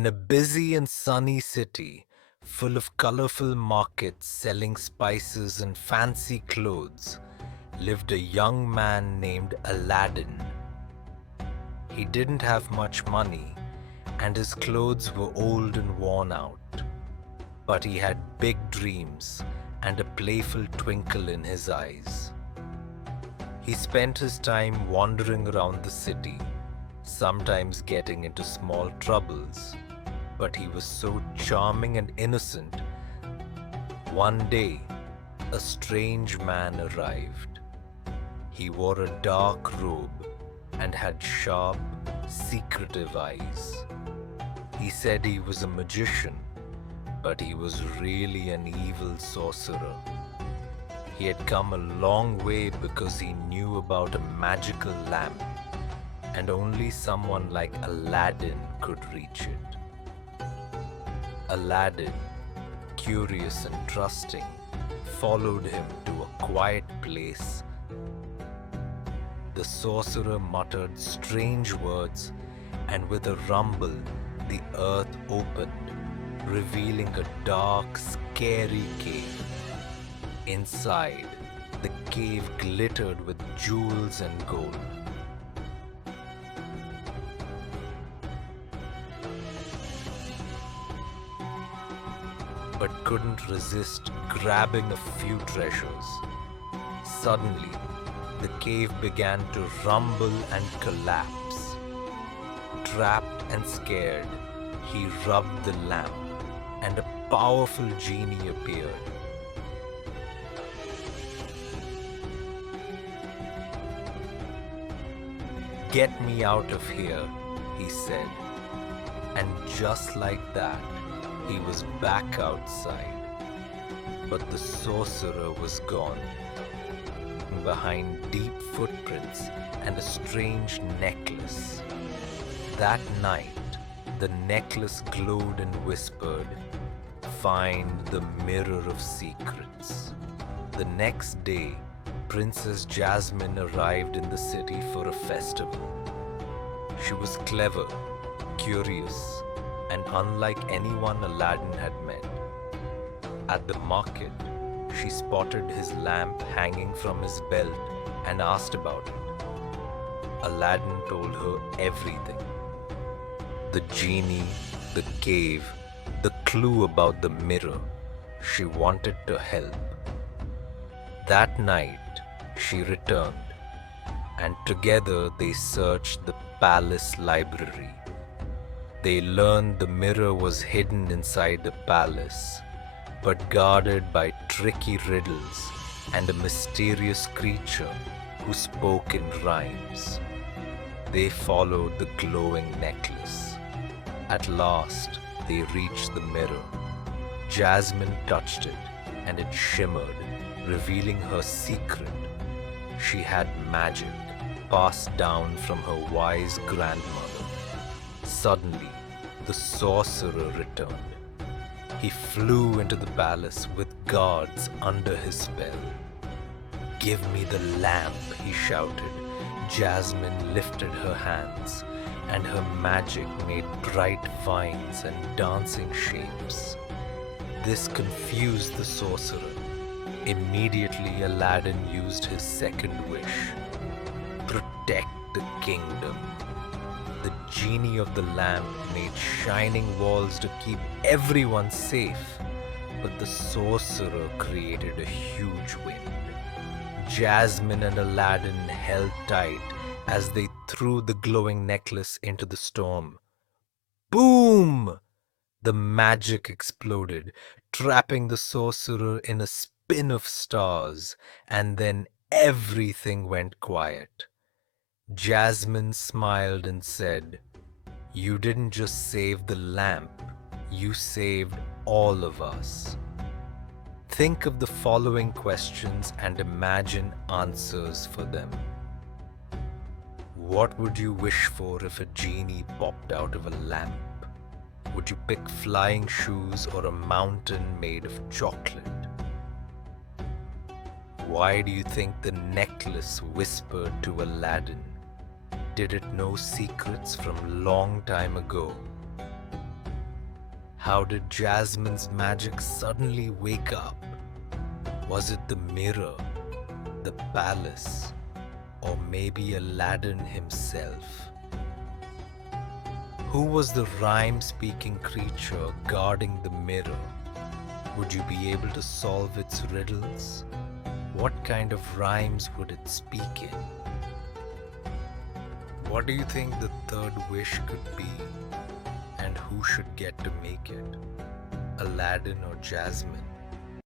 In a busy and sunny city, full of colorful markets selling spices and fancy clothes, lived a young man named Aladdin. He didn't have much money, and his clothes were old and worn out. But he had big dreams and a playful twinkle in his eyes. He spent his time wandering around the city, sometimes getting into small troubles. But he was so charming and innocent. One day, a strange man arrived. He wore a dark robe and had sharp, secretive eyes. He said he was a magician, but he was really an evil sorcerer. He had come a long way because he knew about a magical lamp, and only someone like Aladdin could reach it. Aladdin, curious and trusting, followed him to a quiet place. The sorcerer muttered strange words, and with a rumble, the earth opened, revealing a dark, scary cave. Inside, the cave glittered with jewels and gold. But couldn't resist grabbing a few treasures. Suddenly, the cave began to rumble and collapse. Trapped and scared, he rubbed the lamp, and a powerful genie appeared. "Get me out of here," he said. And just like that, he was back outside. But the sorcerer was gone, behind deep footprints and a strange necklace. That night, the necklace glowed and whispered, "Find the mirror of secrets." The next day, Princess Jasmine arrived in the city for a festival. She was clever, curious, and unlike anyone Aladdin had met. At the market, she spotted his lamp hanging from his belt and asked about it. Aladdin told her everything. The genie, the cave, the clue about the mirror. She wanted to help. That night, she returned, and together they searched the palace library. They learned the mirror was hidden inside the palace, but guarded by tricky riddles and a mysterious creature who spoke in rhymes. They followed the glowing necklace. At last, they reached the mirror. Jasmine touched it, and it shimmered, revealing her secret. She had magic passed down from her wise grandmother. Suddenly, the sorcerer returned. He flew into the palace with guards under his spell. "Give me the lamp," he shouted. Jasmine lifted her hands, and her magic made bright vines and dancing shapes. This confused the sorcerer. Immediately, Aladdin used his second wish: protect the kingdom. The genie of the lamp made shining walls to keep everyone safe, but the sorcerer created a huge wind. Jasmine and Aladdin held tight as they threw the glowing necklace into the storm. Boom! The magic exploded, trapping the sorcerer in a spin of stars, and then everything went quiet. Jasmine smiled and said, "You didn't just save the lamp, you saved all of us." Think of the following questions and imagine answers for them. What would you wish for if a genie popped out of a lamp? Would you pick flying shoes or a mountain made of chocolate? Why do you think the necklace whispered to Aladdin? Did it know secrets from long time ago? How did Jasmine's magic suddenly wake up? Was it the mirror, the palace, or maybe Aladdin himself? Who was the rhyme-speaking creature guarding the mirror? Would you be able to solve its riddles? What kind of rhymes would it speak in? What do you think the third wish could be? And who should get to make it? Aladdin or Jasmine?